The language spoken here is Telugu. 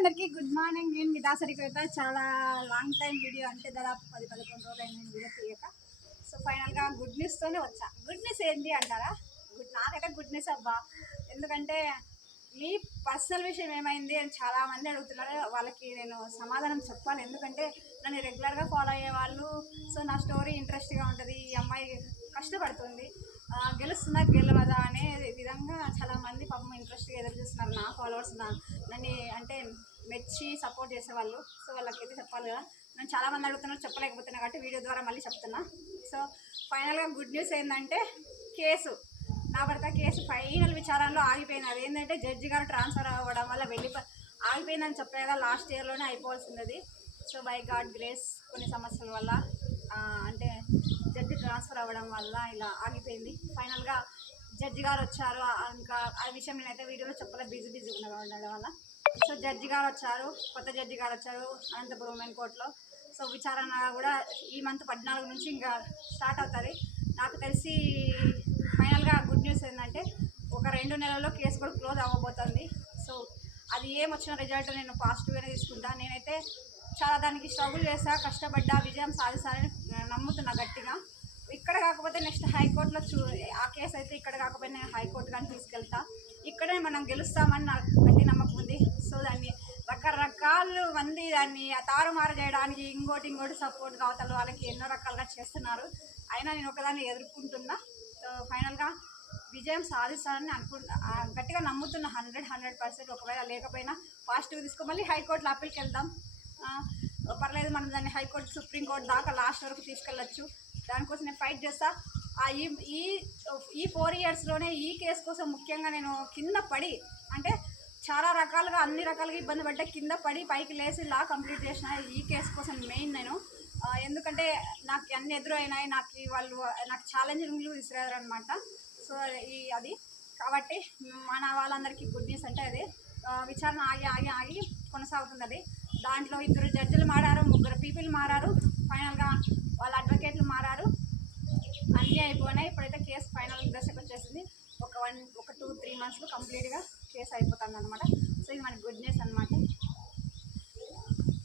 అందరికీ గుడ్ మార్నింగ్. నేను మీ దాసరికైతే చాలా లాంగ్ టైం వీడియో అంటే దాదాపు 10-11 రోజులు అయిన వీడియో తీయక. సో ఫైనల్గా గుడ్ న్యూస్తోనే వచ్చా. గుడ్ న్యూస్ ఏంటి అంటారా? నాకైతే గుడ్ న్యూస్ అబ్బా. ఎందుకంటే మీ పర్సనల్ విషయం ఏమైంది అని చాలామంది అడుగుతున్నారు. వాళ్ళకి నేను సమాధానం చెప్పాలి. ఎందుకంటే నన్ను రెగ్యులర్గా ఫాలో అయ్యే వాళ్ళు, సో నా స్టోరీ ఇంట్రెస్ట్గా ఉంటుంది, ఈ అమ్మాయి కష్టపడుతుంది, గెలుస్తుందా గెలవదా అనే విధంగా చాలామంది పాపం ఇంట్రెస్ట్గా ఎదురు చూస్తున్నారు. నా ఫాలోవర్స్ నన్ను అంటే మెచ్చి సపోర్ట్ చేసేవాళ్ళు. సో వాళ్ళకైతే చెప్పాలి కదా. నేను చాలామంది అడుగుతున్నారు, చెప్పలేకపోతున్నా కాబట్టి వీడియో ద్వారా మళ్ళీ చెప్తున్నా. సో ఫైనల్గా గుడ్ న్యూస్ ఏంటంటే కేసు, నా భర్త కేసు ఫైనల్ విచారణలో ఆగిపోయింది. అదేంటంటే జడ్జి గారు ట్రాన్స్ఫర్ అవ్వడం వల్ల ఆగిపోయిందని చెప్పే కదా. లాస్ట్ ఇయర్లోనే అయిపోవాల్సింది. సో బై గాడ్ గ్రేస్ కొన్ని సమస్యల వల్ల అంటే జడ్జి ట్రాన్స్ఫర్ అవ్వడం వల్ల ఇలా ఆగిపోయింది. ఫైనల్గా జడ్జి గారు వచ్చారు. ఇంకా ఆ విషయం నేనైతే వీడియోలో చెప్పలేదు, బిజీ ఉండడం వల్ల. సో జడ్జి గారు వచ్చారు, కొత్త జడ్జి గారు వచ్చారు అనంతపురం మెయిన్ కోర్టులో. సో విచారణ కూడా ఈ మంత్ 14 నుంచి ఇంకా స్టార్ట్ అవుతుంది. నాకు తెలిసి ఫైనల్గా గుడ్ న్యూస్ ఏంటంటే ఒక 2 నెలల్లో కేసు కూడా క్లోజ్ అవ్వబోతుంది. సో అది ఏమొచ్చిన రిజల్ట్ నేను పాజిటివ్గానే తీసుకుంటాను. నేనైతే చాలా దానికి స్ట్రగుల్ చేస్తా, కష్టపడ్డా, విజయం సాధిస్తానని నమ్ముతున్నా గట్టిగా. ఇక్కడ కాకపోతే నెక్స్ట్ హైకోర్టులో ఆ కేసు అయితే ఇక్కడ కాకపోతే నేను హైకోర్టు కానీ తీసుకెళ్తా. ఇక్కడే మనం గెలుస్తామని నాకు గట్టి నమ్మకం ఉంది. సో దాన్ని రకరకాల మంది దాన్ని తారుమారు చేయడానికి ఇంకోటి సపోర్ట్ కావతలు వాళ్ళకి ఎన్నో రకాలుగా చేస్తున్నారు. అయినా నేను ఒకదాన్ని ఎదుర్కొంటున్నా. సో ఫైనల్గా విజయం సాధిస్తానని గట్టిగా నమ్ముతున్నా. 100% ఒకవేళ లేకపోయినా పాజిటివ్ తీసుకో మళ్ళీ హైకోర్టులో అప్పీల్కి వెళ్దాం. పర్లేదు, మనం దాన్ని హైకోర్టు సుప్రీంకోర్టు దాకా లాస్ట్ వరకు తీసుకెళ్ళచ్చు. దానికోసం నేను ఫైట్ చేస్తా. ఈ 4 ఇయర్స్లోనే ఈ కేసు కోసం ముఖ్యంగా నేను కింద పడి అంటే చాలా రకాలుగా అన్ని రకాలుగా ఇబ్బంది పడ్డా, కింద పడి పైకి లేచి లా కంప్లీట్ చేసిన ఈ కేసు కోసం మెయిన్ నేను. ఎందుకంటే నాకు అన్ని ఎదురైనాయి, వాళ్ళు నాకు ఛాలెంజింగ్లు విసిరారు అనమాట. సో అది కాబట్టి మన వాళ్ళందరికీ గుడ్ న్యూస్ అంటే అదే. విచారణ ఆగి కొనసాగుతుంది. అది దాంట్లో 2 జడ్జిలు మారారు, 3 పీపుల్ మారారు, ఫైనల్గా వాళ్ళ అడ్వకేట్లు మారారు, అన్నీ అయిపోయినాయి. ఇప్పుడైతే కేసు ఫైనల్ దశకు వచ్చేసింది. ఒక 2-3 మంత్స్లో కంప్లీట్గా